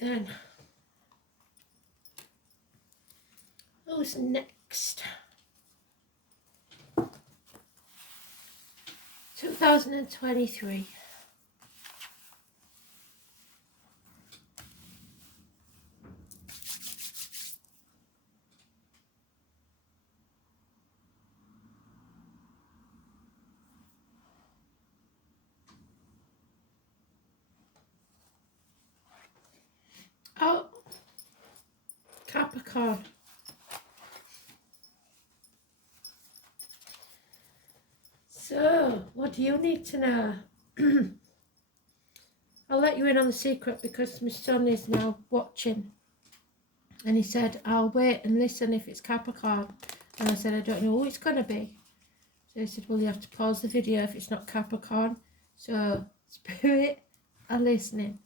then. Who's next? 2023. Oh, Capricorn. So, what do you need to know? I'll let you in on the secret because my son is now watching. And he said, I'll wait and listen if it's Capricorn. And I said, I don't know who it's going to be. So he said, well, you have to pause the video if it's not Capricorn. So, Spirit are listening.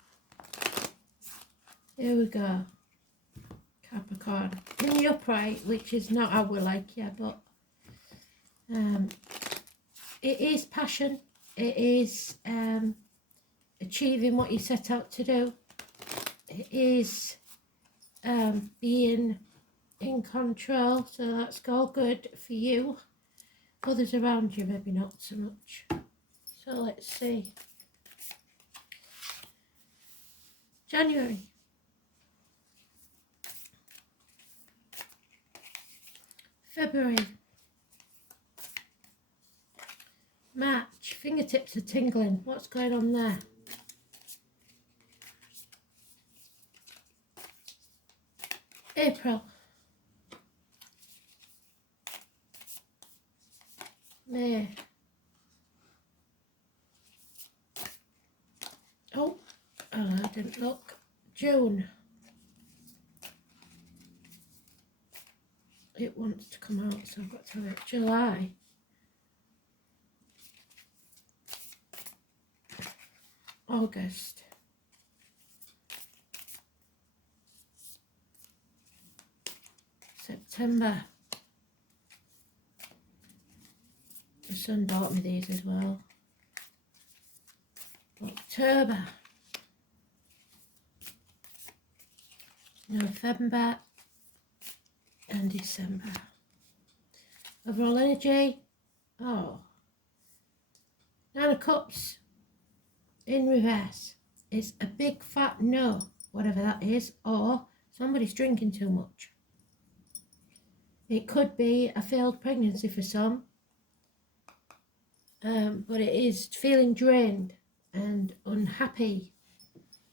Here we go. Capricorn. In the upright, which is not how we like you, but it is passion. It is achieving what you set out to do. It is being in control, so that's all good for you. Others around you, maybe not so much. So let's see. January. February. March. Fingertips are tingling. What's going on there? April. May. Oh, I didn't look. June. It wants to come out, so I've got to have it. July. August. September. My son bought me these as well. October. November. And December. Overall energy. Oh. Nine of Cups in reverse. It's a big fat no, whatever that is, or somebody's drinking too much. It could be a failed pregnancy for some, but it is feeling drained and unhappy.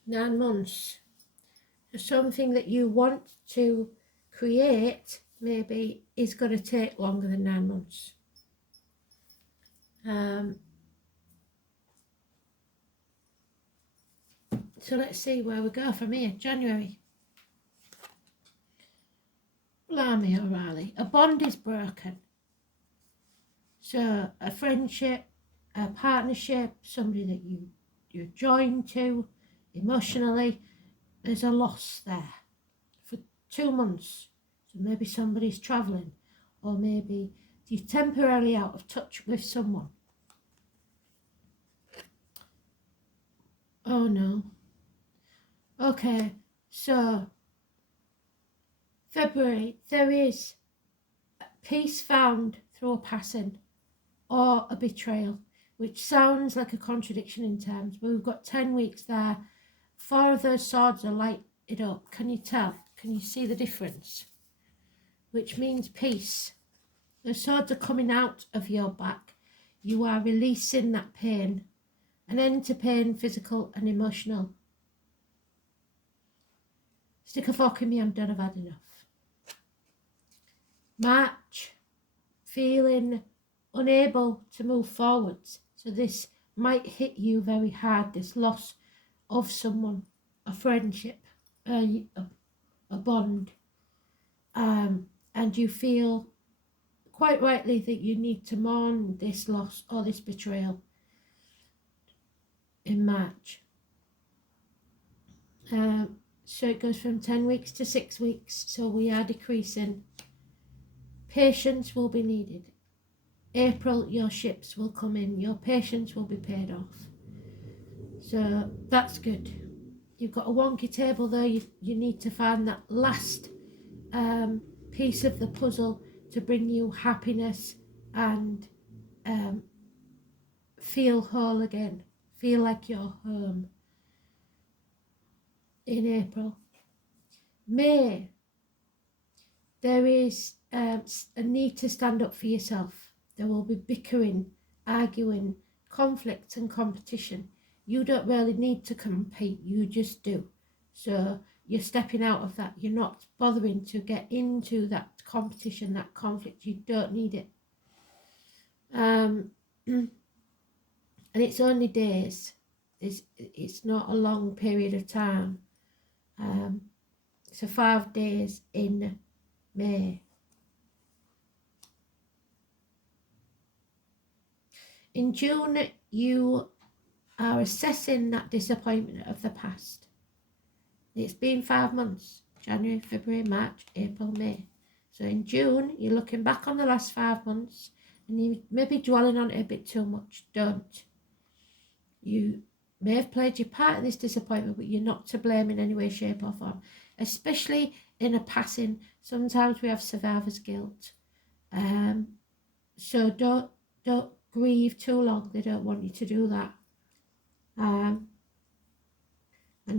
9 months. So something that you want to create maybe is going to take longer than 9 months. So let's see where we go from here. January. Blimey O'Reilly. A bond is broken. So a friendship, a partnership, somebody that you're joined to emotionally, there's a loss there for 2 months. So maybe somebody's travelling, or maybe you're temporarily out of touch with someone. Oh no. Okay, so February, there is peace found through a passing or a betrayal, which sounds like a contradiction in terms, but we've got 10 weeks there. 4 of those swords are lighted up. Can you tell? Can you see the difference? Which means peace. The swords are coming out of your back. You are releasing that pain. An end to pain, physical and emotional. Stick a fork in me, I'm done, I've had enough. March, feeling unable to move forwards. So this might hit you very hard, this loss of someone, a friendship, a bond. And you feel quite rightly that you need to mourn this loss or this betrayal in March. So it goes from 10 weeks to 6 weeks, so we are decreasing. Patience will be needed. April, your ships will come in, your patience will be paid off. So that's good. you've got a wonky table there. You need to find that last piece of the puzzle to bring you happiness and feel whole again. Feel like you're home. In April. May, there is a need to stand up for yourself. There will be bickering, arguing, conflict and competition. You don't really need to compete, you just do. So you're stepping out of that. You're not bothering to get into that competition, that conflict. You don't need it. And it's only days. It's not a long period of time. So 5 days in May. In June, you are assessing that disappointment of the past. It's been 5 months, January, February, March, April, May. So in June, you're looking back on the last 5 months and you may be dwelling on it a bit too much. Don't. You may have played your part in this disappointment, but you're not to blame in any way, shape or form. Especially in a passing, sometimes we have survivor's guilt. So don't grieve too long. They don't want you to do that. And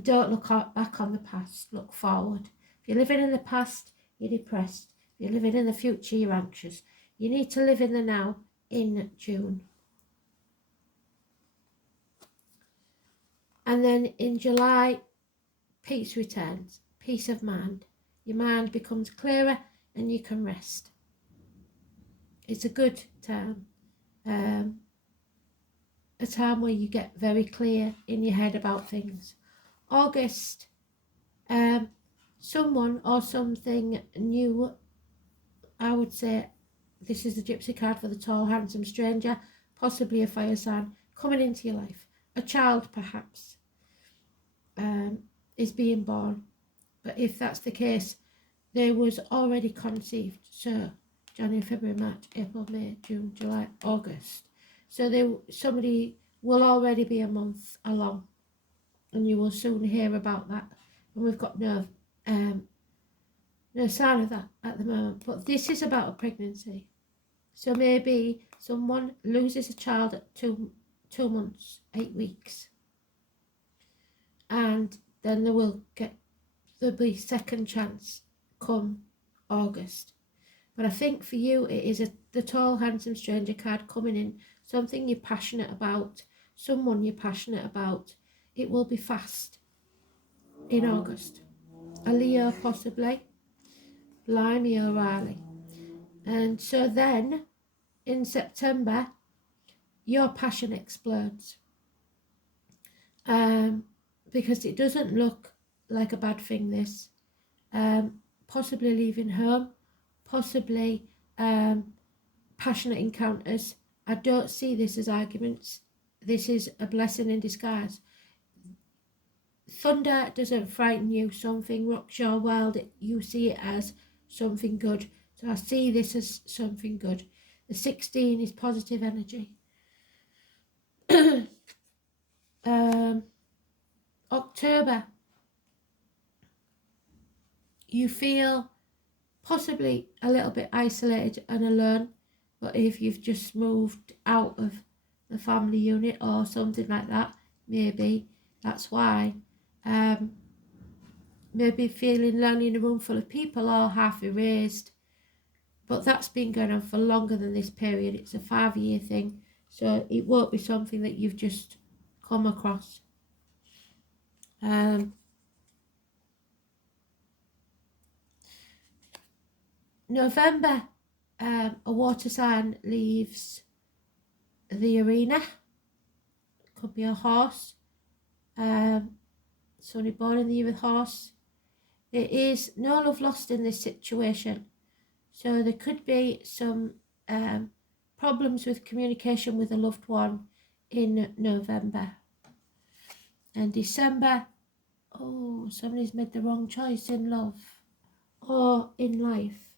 don't look back on the past. Look forward. If you're living in the past, you're depressed. If you're living in the future, you're anxious. You need to live in the now in June. And then in July, peace returns, peace of mind. Your mind becomes clearer and you can rest. It's a good time. A time where you get very clear in your head about things. August, someone or something new, I would say this is the Gypsy card for the tall, handsome stranger, possibly a fire sign, coming into your life. A child, perhaps, is being born. But if that's the case, they was already conceived. So January, February, March, April, May, June, July, August. So somebody will already be a month along, and you will soon hear about that. And we've got no sign of that at the moment. But this is about a pregnancy. So maybe someone loses a child at 2 months, 8 weeks. And then there'll be second chance come August. But I think for you, it is the tall, handsome stranger card coming in, something you're passionate about, someone you're passionate about. It will be fast in August. A Leo possibly, Blimey O'Reilly. And so then in September, your passion explodes. Because it doesn't look like a bad thing, this. Possibly leaving home, possibly passionate encounters. I don't see this as arguments. This is a blessing in disguise. Thunder doesn't frighten you. Something rocks your world. You see it as something good. So I see this as something good. The 16 is positive energy. October, you feel possibly a little bit isolated and alone, but if you've just moved out of the family unit or something like that, maybe that's why. Maybe feeling lonely in a room full of people or half erased, but that's been going on for longer than this period. It's a 5-year thing, so it won't be something that you've just come across. November, a water sign leaves the arena. It could be a horse. Somebody born in the year with horse. There is no love lost in this situation. So there could be some problems with communication with a loved one in November. And December, oh, somebody's made the wrong choice in love or in life.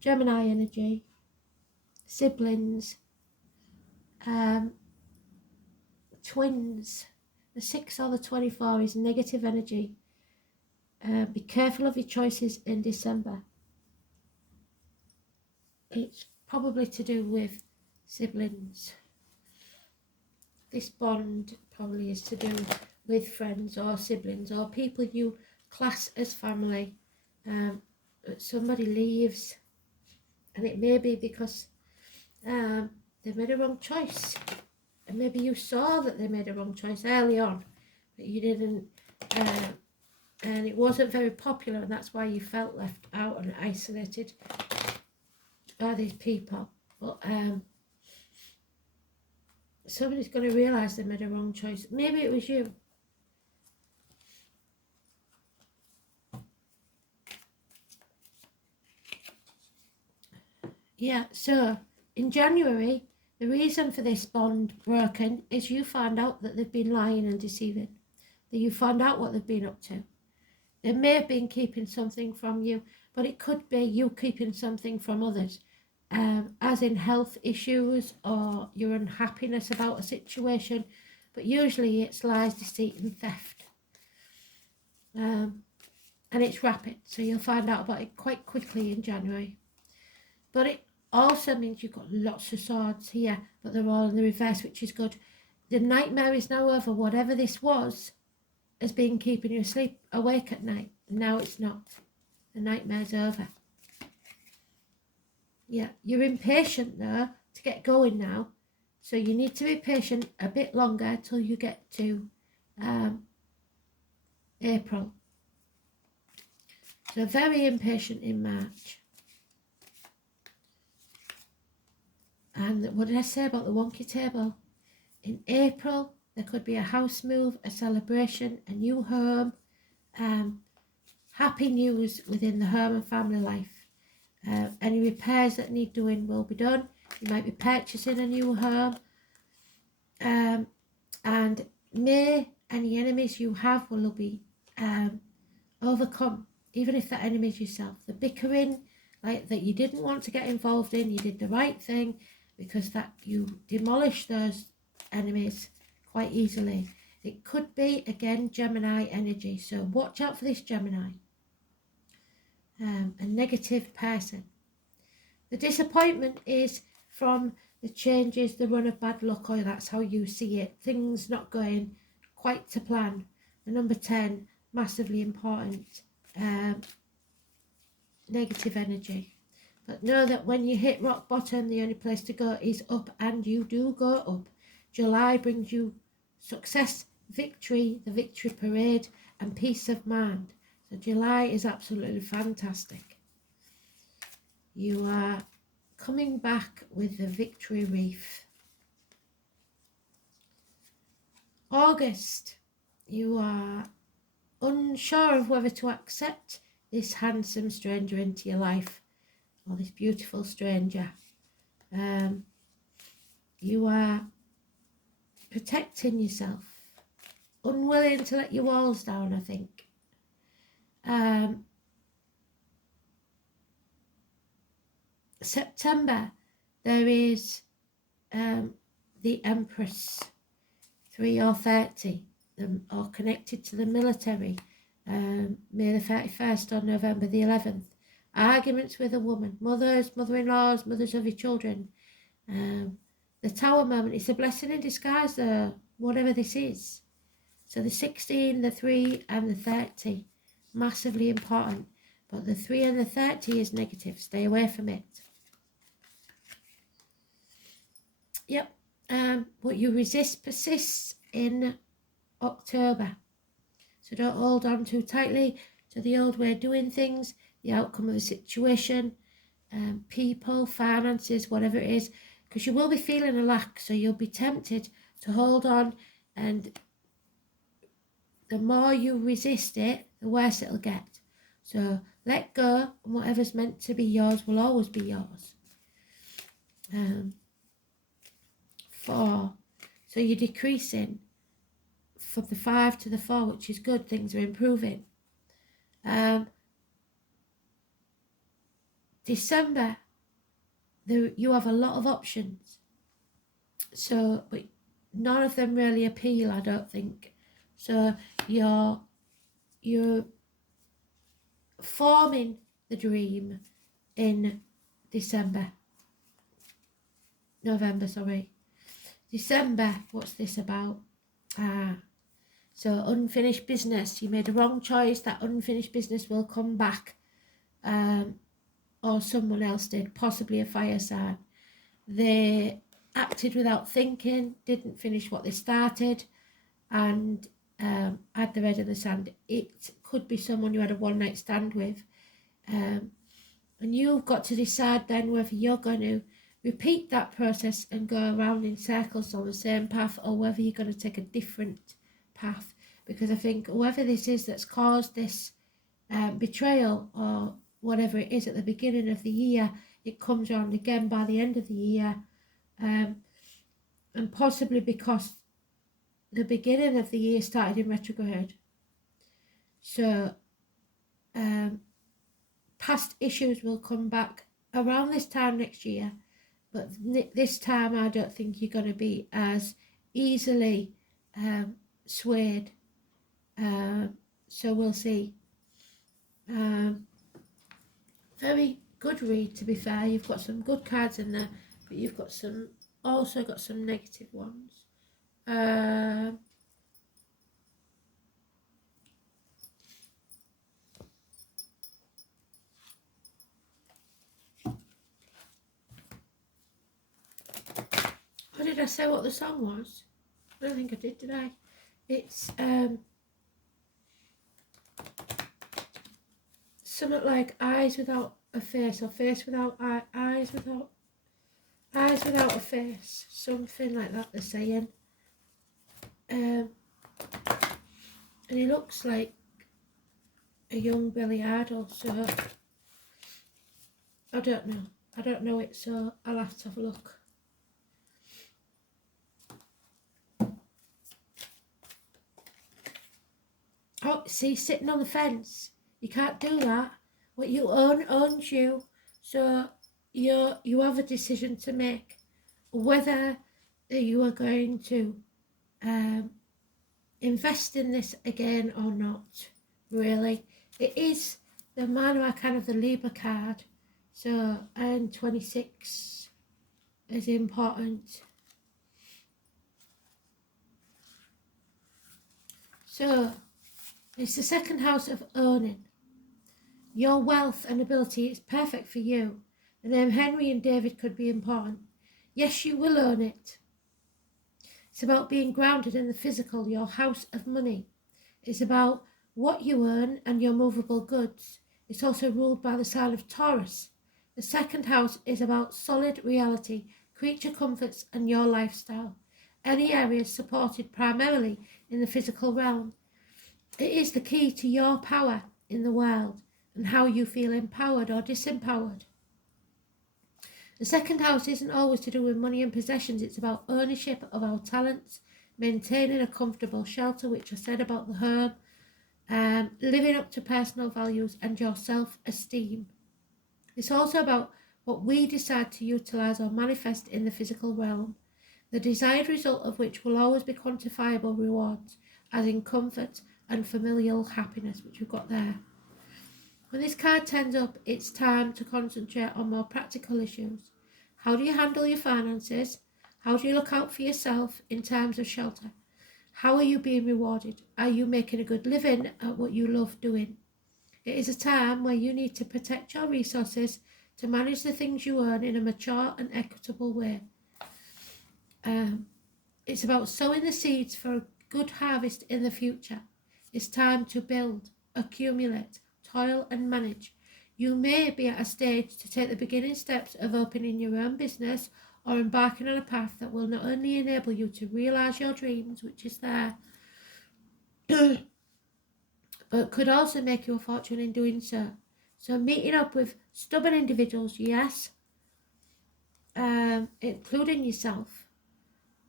Gemini energy, siblings, twins. The 6 or the 24 is negative energy. Be careful of your choices in December. It's probably to do with siblings. This bond probably is to do with friends or siblings or people you class as family. Somebody leaves, and it may be because they made a wrong choice, and maybe you saw that they made a wrong choice early on, but you didn't, and it wasn't very popular, and that's why you felt left out and isolated by these people. But somebody's going to realise they made a wrong choice. Maybe it was you. Yeah, so in January, the reason for this bond broken is you found out that they've been lying and deceiving. That you found out what they've been up to. They may have been keeping something from you, but it could be you keeping something from others. As in health issues or your unhappiness about a situation, but usually it's lies, deceit and theft. And it's rapid, so you'll find out about it quite quickly in January. But it also means you've got lots of swords here, but they're all in the reverse, which is good. The nightmare is now over. Whatever this was has been keeping you awake at night. Now it's not. The nightmare's over. Yeah, you're impatient though to get going now, so you need to be patient a bit longer till you get to April. So very impatient in March. And what did I say about the wonky table? In April, there could be a house move, a celebration, a new home, happy news within the home and family life. Any repairs that need doing will be done. You might be purchasing a new home. And may any enemies you have will be overcome, even if that enemy is yourself. The bickering, like that you didn't want to get involved in, you did the right thing because that you demolished those enemies quite easily. It could be, again, Gemini energy. So watch out for this Gemini. A negative person. The disappointment is from the changes, the run of bad luck, or that's how you see it. Things not going quite to plan. The number 10, massively important. Negative energy. But know that when you hit rock bottom, the only place to go is up, and you do go up. July brings you success, victory, the victory parade, and peace of mind. So July is absolutely fantastic. You are coming back with the victory wreath. August, you are unsure of whether to accept this handsome stranger into your life, or this beautiful stranger. You are protecting yourself, unwilling to let your walls down, I think. September, there is the Empress, 3 or 30, or connected to the military, May the 31st or November the 11th. Arguments with a woman, mothers, mother-in-laws, mothers of your children. The Tower moment, it's a blessing in disguise though, whatever this is. So the 16, the 3 and the 30, massively important. But the 3 and the 30 is negative, stay away from it. Yep, what you resist persists in October. So don't hold on too tightly to the old way of doing things, the outcome of the situation, people, finances, whatever it is, because you will be feeling a lack, so you'll be tempted to hold on, and the more you resist it, the worse it'll get. So let go, and whatever's meant to be yours will always be yours. 4, so you're decreasing from the 5 to the 4, which is good. Things are improving. December, you have a lot of options, so but none of them really appeal, I don't think. So you're forming the dream in November, sorry. December, what's this about? So unfinished business. You made a wrong choice. That unfinished business will come back. Or someone else did, possibly a fire sign. They acted without thinking, didn't finish what they started, and had the head in the sand. It could be someone you had a one-night stand with. And you've got to decide then whether you're going to repeat that process and go around in circles on the same path, or whether you're going to take a different path. Because I think whoever this is that's caused this betrayal or whatever it is at the beginning of the year, it comes around again by the end of the year, and possibly because the beginning of the year started in retrograde. So past issues will come back around this time next year, but this time I don't think you're going to be as easily swayed. So we'll see. Very good read, to be fair. You've got some good cards in there, but you've got also got some negative ones. Or did I say what the song was? I don't think I did I? It's something like eyes without a face, or face without eyes without a face, something like that they're saying. And he looks like a young Billy Idol, so I don't know it, so I'll have to have a look. Oh, see, sitting on the fence. You can't do that. What you own owns you. So you have a decision to make whether you are going to invest in this again or not, really. It is the Manu Arcana of the Libra card. So, and 26 is important. So, it's the second house of owning. Your wealth and ability is perfect for you. The name Henry and David could be important. Yes, you will own it. It's about being grounded in the physical, your house of money. It's about what you earn and your movable goods. It's also ruled by the sign of Taurus. The second house is about solid reality, creature comforts and your lifestyle. Any areas supported primarily in the physical realm. It is the key to your power in the world and how you feel empowered or disempowered. The second house isn't always to do with money and possessions. It's about ownership of our talents, maintaining a comfortable shelter, which I said about the home, living up to personal values and your self-esteem. It's also about what we decide to utilise or manifest in the physical realm, the desired result of which will always be quantifiable rewards, as in comfort and familial happiness, which we've got there. When this card turns up, it's time to concentrate on more practical issues. How do you handle your finances? How do you look out for yourself in terms of shelter? How are you being rewarded? Are you making a good living at what you love doing? It is a time where you need to protect your resources to manage the things you earn in a mature and equitable way. It's about sowing the seeds for a good harvest in the future. It's time to build, accumulate, toil and manage. You may be at a stage to take the beginning steps of opening your own business or embarking on a path that will not only enable you to realise your dreams, which is there, but could also make you a fortune in doing so. So meeting up with stubborn individuals, yes, including yourself,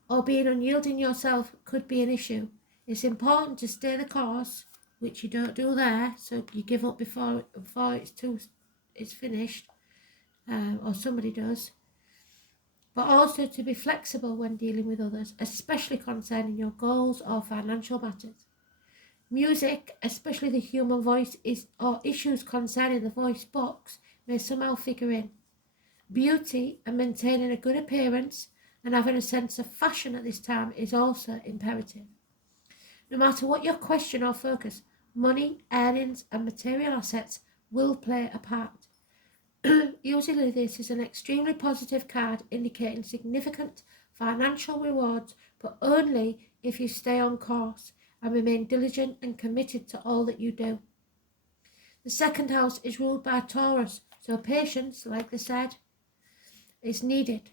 or being unyielding yourself could be an issue. It's important to stay the course, which you don't do there, so you give up before it's finished, or somebody does. But also to be flexible when dealing with others, especially concerning your goals or financial matters. Music, especially the human voice, or issues concerning the voice box may somehow figure in. Beauty and maintaining a good appearance and having a sense of fashion at this time is also imperative. No matter what your question or focus, money, earnings and material assets will play a part. Usually this is an extremely positive card indicating significant financial rewards, but only if you stay on course and remain diligent and committed to all that you do. The second house is ruled by Taurus, so patience, like they said, is needed.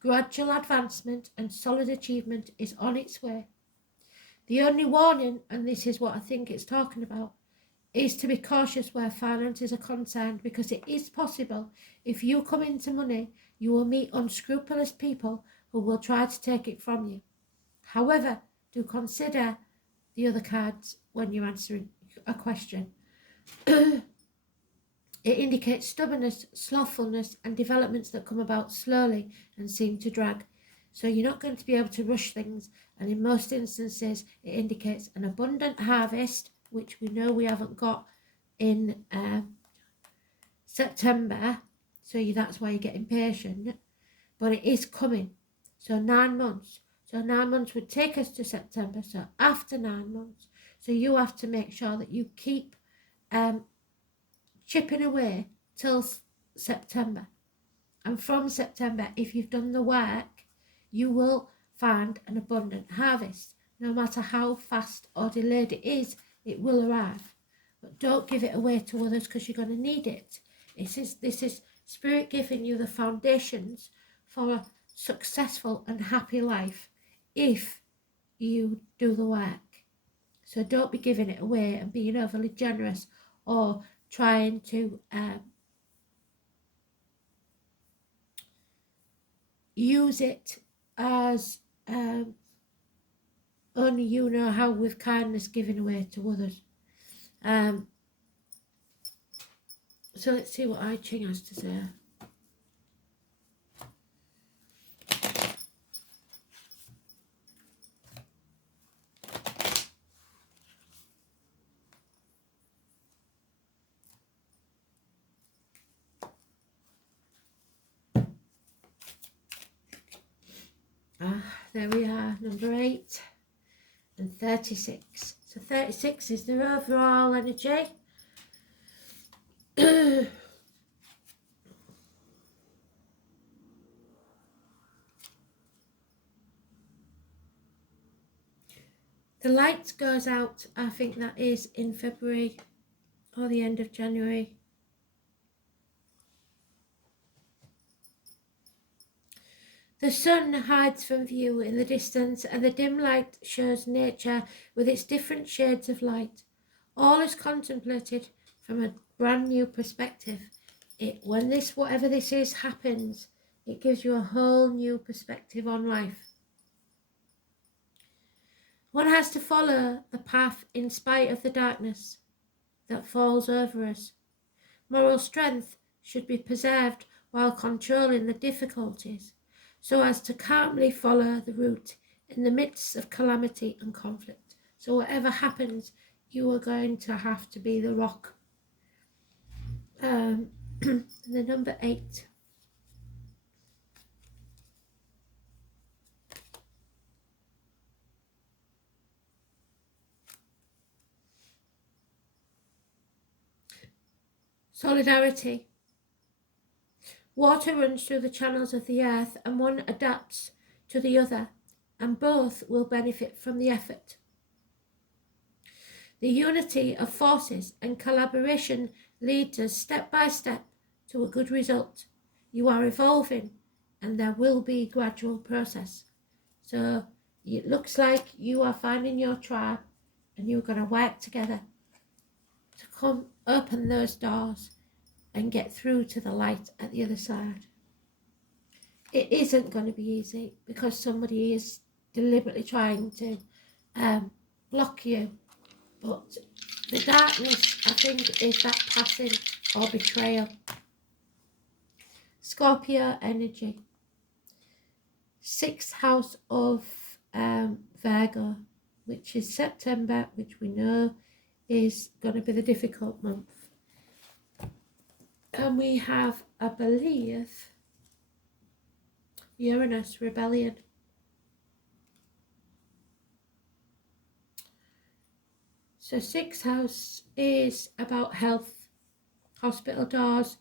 Gradual advancement and solid achievement is on its way. The only warning, and this is what I think it's talking about, is to be cautious where finances are concerned, because it is possible if you come into money, you will meet unscrupulous people who will try to take it from you. However, do consider the other cards when you're answering a question. It indicates stubbornness, slothfulness, and developments that come about slowly and seem to drag. So you're not going to be able to rush things, and in most instances it indicates an abundant harvest, which we know we haven't got in September, so that's why you're getting patient, but it is coming. So 9 months. So 9 months would take us to September, so after 9 months. So you have to make sure that you keep chipping away till September. And from September, if you've done the work, you will find an abundant harvest. No matter how fast or delayed it is, it will arrive. But don't give it away to others, because you're going to need it. This is Spirit giving you the foundations for a successful and happy life if you do the work. So don't be giving it away and being overly generous or trying to use it as only you know how, with kindness giving away to others. So let's see what I Ching has to say. There we are, number 8 and 36. So 36 is their overall energy. The light goes out, I think that is in February or the end of January. The sun hides from view in the distance, and the dim light shows nature with its different shades of light. All is contemplated from a brand new perspective. When this, whatever this is, happens, it gives you a whole new perspective on life. One has to follow the path in spite of the darkness that falls over us. Moral strength should be preserved while controlling the difficulties, so as to calmly follow the route in the midst of calamity and conflict. So whatever happens, you are going to have to be the rock. The number 8. Solidarity. Water runs through the channels of the earth, and one adapts to the other, and both will benefit from the effort. The unity of forces and collaboration leads us step by step to a good result. You are evolving, and there will be a gradual process. So it looks like you are finding your tribe, and you're going to work together to come open those doors and get through to the light at the other side. It isn't going to be easy, because somebody is deliberately trying to block you. But the darkness, I think, is that passing or betrayal. Scorpio energy. 6th house of Virgo. which is September, which we know is going to be the difficult month. And we have, I believe, Uranus rebellion. So 6th house is about health, hospital doors,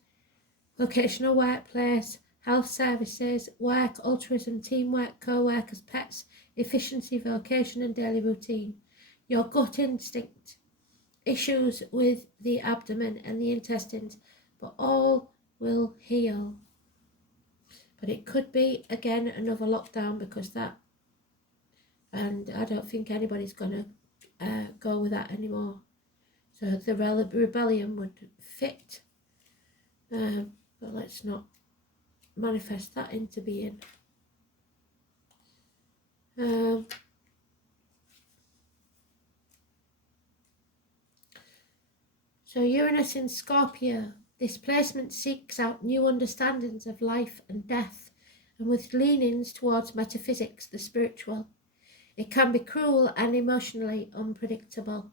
vocational workplace, health services, work, altruism, teamwork, co-workers, pets, efficiency, vocation and daily routine. Your gut instinct, issues with the abdomen and the intestines, but all will heal. But it could be, again, another lockdown because that, and I don't think anybody's going to go with that anymore. So the rebellion would fit, but let's not manifest that into being. So Uranus in Scorpio, this placement seeks out new understandings of life and death, and with leanings towards metaphysics, the spiritual. It can be cruel and emotionally unpredictable.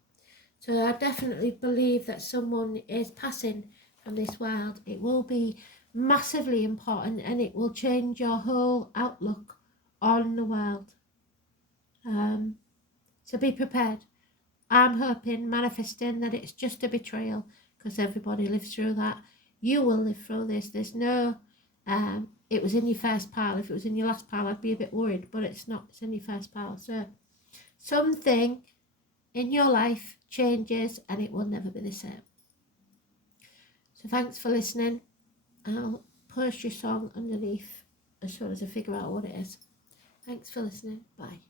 So I definitely believe that someone is passing from this world. It will be massively important and it will change your whole outlook on the world. So be prepared. I'm hoping, manifesting that it's just a betrayal, because everybody lives through that. You will live through this. There's no, it was in your first pile. If it was in your last pile, I'd be a bit worried, but it's not. It's in your first pile. So something in your life changes and it will never be the same. So thanks for listening. I'll post your song underneath as soon as I figure out what it is. Thanks for listening. Bye.